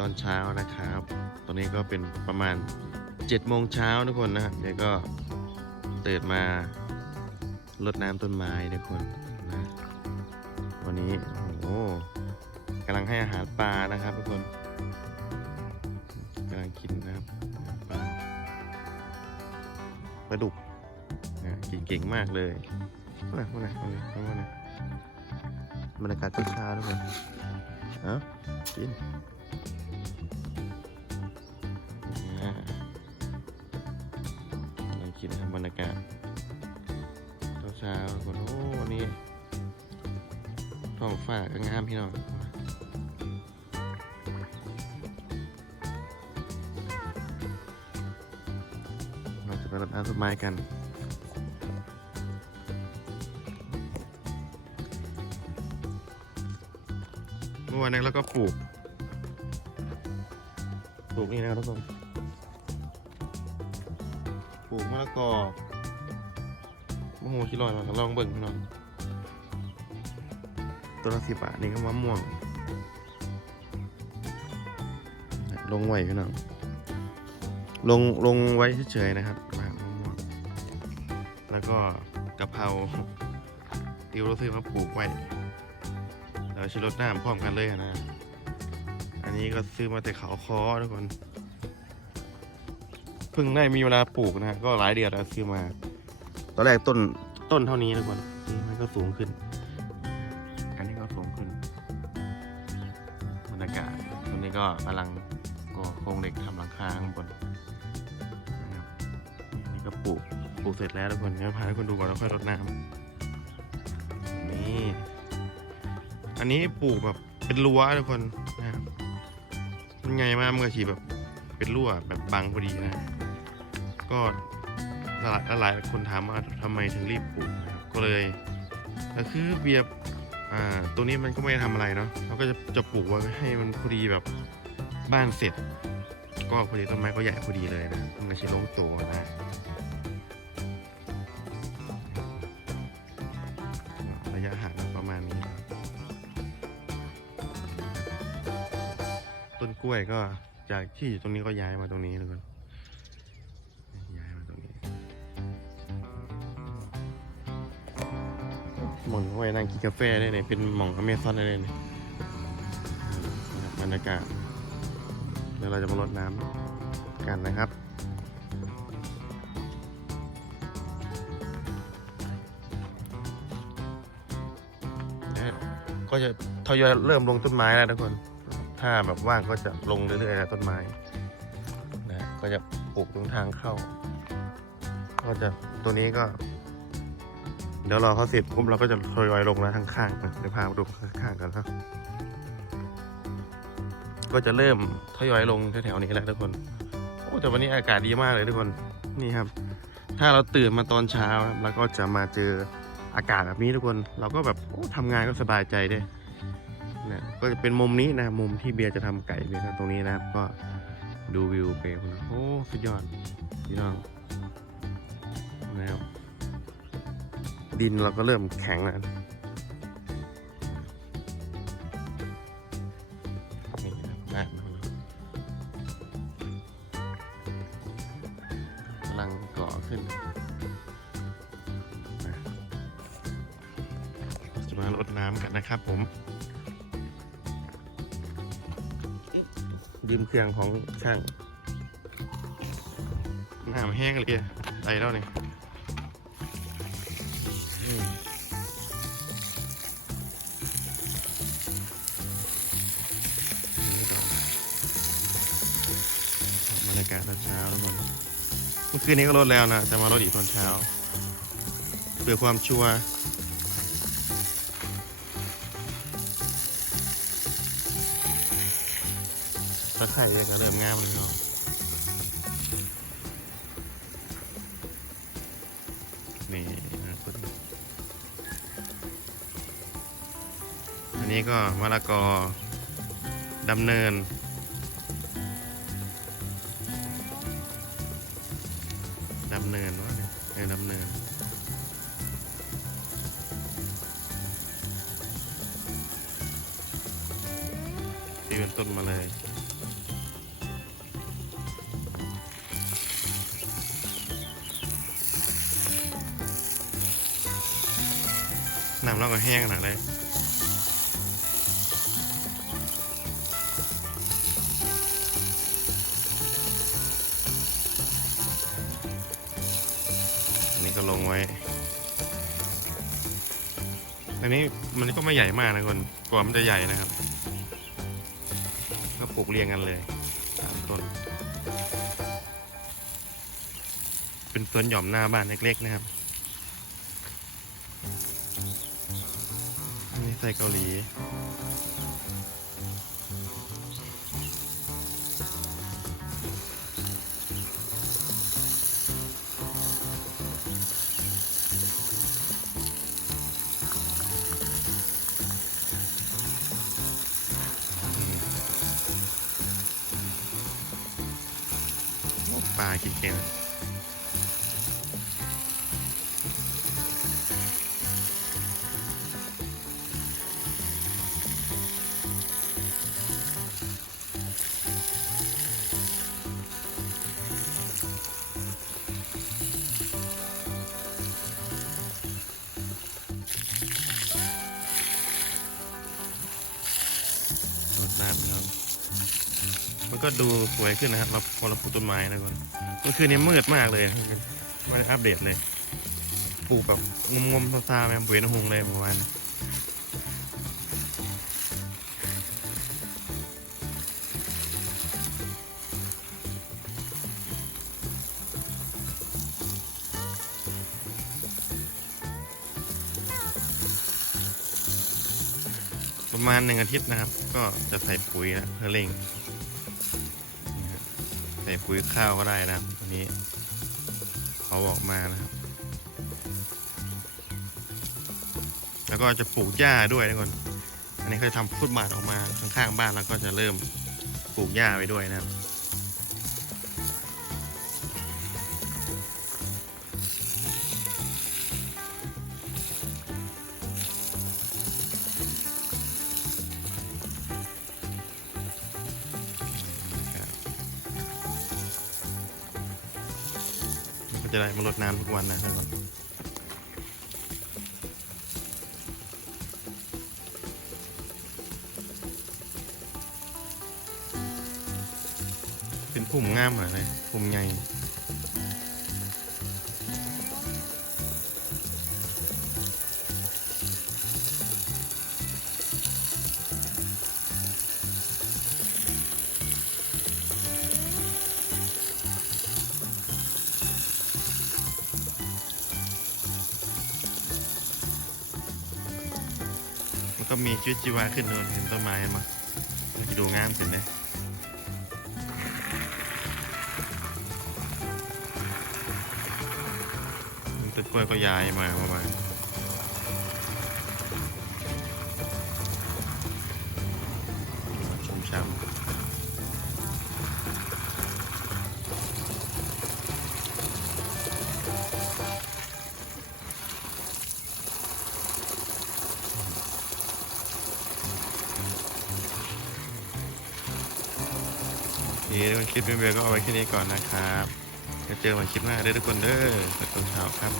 ตอนเช้านะครับ ตอนนี้ก็เป็นประมาณ7โมงเช้าทุกคนนะเดี๋ยวก็ตื่นมารดน้ำต้นไม้ทุกคนนะวันนี้โอ้โหกำลังให้อาหารปลานะครับทุกคนกำลังกินนะครับปลาปลาดุกนะกินเก่งมากเลยมาไหนมาไหนมาไหนมาไหนบรรยากาศเช้าทุกคนเอ้ากิน อ่าเราคิดนะครับบรรยากาศเช้าๆคนโอ้วันนี้ท้องฟ้าก็งามพี่น้องเราจะไปรดน้ำต้นไม้กันเมื่อวานนี้เราก็ปลูก ปลูกนี่นะครับทุกคนปลูกมะละกอมะฮูที่ลอยมาก็ลองเบิ่งพี่น้องตัวละสิบบาทนี่ก็มะม่วง ลงไว้พี่น้องลงลงไว้เฉยๆนะครับมะม่วงแล้วก็กะเพราที่เราซื้อมาปลูกไว้แล้วชิลดน้ำพร้อมกันเลยนะอั นนี้ก็ซื้อมาแต่เขาคอทุกคนเพิ่งได้มีเวลาปลูกนะก็หลายเดือนแล้วซื้อมา ตอนแรกต้นต้นเท่านี้ทุกคนนี่มันก็สูงขึ้น อันนี้ก็สูงขึ้นบรรยากาศตรงนี้ก็กำลังก่อโครงเหล็กทำหลังคาข้างบนนะครับนี่ก็ปลูกปลูกเสร็จแล้วทุกคนเดี๋ยวพาทุกคนดูก่อนแล้วค่อยรดน้ำนี่อันนี้ปลูกแบบเป็นรั้วทุกคน นะครับมันไงมากมันก็ฉีแบบเป็นรั่วแบบบังพอดีนะ ก็หลายหลายคนถามว่าทำไมถึงรีบปลูกนะครับก็เลยก็คือเบียบอ่าตัวนี้มันก็ไม่ได้ทำอะไรเนาะเราก็จะจะปลูกไว้ให้มันพอดีแบบบ้านเสร็จ ก็พอดีต้นไม้ก็ใหญ่พอดีเลยนะมันก็ใช้ลงตัวนะ ต้นกล้วยก็จากที่อยู่ตรงนี้ก็ย้ายมาตรงนี้ทุกคนย้ายมาตรงนี้หมองไว้นั่งกินกาแฟได้เลยเป็นหม่องอเมซอนได้เลยเนี่ยบรรยากาศเดี๋ยวเราจะมารดน้ำกันนะครับก็จะทยอยเริ่มลงต้นไม้แล้วทุกคน ถ้าแบบว่างก็จะลงเรื่อยๆนะต้นไม้นะก็จะปลูกตรงทางเข้า ก็จะตัวนี้ก็ เดี๋ยวรอเขาเสร็จปุ๊บเราก็จะทยอยลงแล้วข้างนะเดี๋ยวพามาดูข้างๆกันครับก็จะเริ่มทยอยลงแถวๆนี้แหล้วทุกคนโอ้แต่วันนี้อากาศดีมากเลยทุกคนนี่ครับ ถ้าเราตื่นมาตอนเช้าแล้วก็จะมาเจออากาศแบบนี้ทุกคน เราก็แบบโอ้ทำงานก็สบายใจด้วย นะก็จะเป็นมุมนี้นะ มุมที่เบียร์จะทำไก่เบียร์ก็ตรงนี้นะครับ ก็ดูวิวไปโอ้สุดยอดพี่น้องนะครับดินเราก็เริ่มแข็งแล้วนี่นะครับบ้านกำลังก่อขึ้นจะมารดน้ำกันนะครับผม ยืมเครื่องของช่างน้ำแห้งเลยไปแล้วเนี่ยอืมนี่ก่อนบรรยากาศตอนเช้าทุกคนเมื่อคืนนี้ก็ลดแล้วนะจะมาลดอีกตอนเช้าเพื่อความชัวร์ะไคร่เนี่ยก็เริ่มงามแล้วเนาะนี่นะครับอันนี้ก็มะละกอดำเนิน ดำเนินวะเนี่ยเออดำเนินตีเป็นต้นมาเลย เราก็แห้งขนาดเลยอันนี้ก็ลงไว้ อันนี้มันก็ไม่ใหญ่มากนะคนกว่ามันจะใหญ่นะครับ ก็ปลูกเรียงกันเลยสามต้น เป็นสวนหย่อมหน้าบ้านเล็กๆนะครับ อันนี้ใส่เกาหลี ปลากินเก่ง ก็ดูสวยขึ้นนะครับเราพอเราปลูกต้นไม้นะคนเมื่อคืนนี้มืดมากเลยไม่ได้อัปเดตเลย ปลูกแบบงมๆซาๆแบบเวนหงเลยเมื่อวานประมาณหนึ่งอาทิตย์นะครับ ก็จะใส่ปุ๋ยแล้วเพื่อเร่ง ใส่ปุ๋ยข้าวก็ได้นะครับตัวนี้เขาบอกมานะครับ แล้วก็จะปลูกหญ้าด้วยทุกคนอันนี้เขาจะทำฟุตบาทออกมาข้างๆบ้านแล้วก็จะเริ่มปลูกหญ้าไปด้วยนะครับ จะได้มารดน้ำทุกวันนะทุกคนเป็นพุ่มงามเหรอเลยพุ่มใหญ่ ก็มีชีวิตชีวาขึ้นนู่นเห็นต้นไม้มามันจะดูงามสิเนี่ยต้นกล้วยก็ย้ายมาประมาณำโอเคทุกคนคลิปนี้เบลก็เอาไว้แค่นี้ก่อนนะครับจะเจอกันคลิปหน้าเด้อทุกคนเด้อตอนเช้าครับ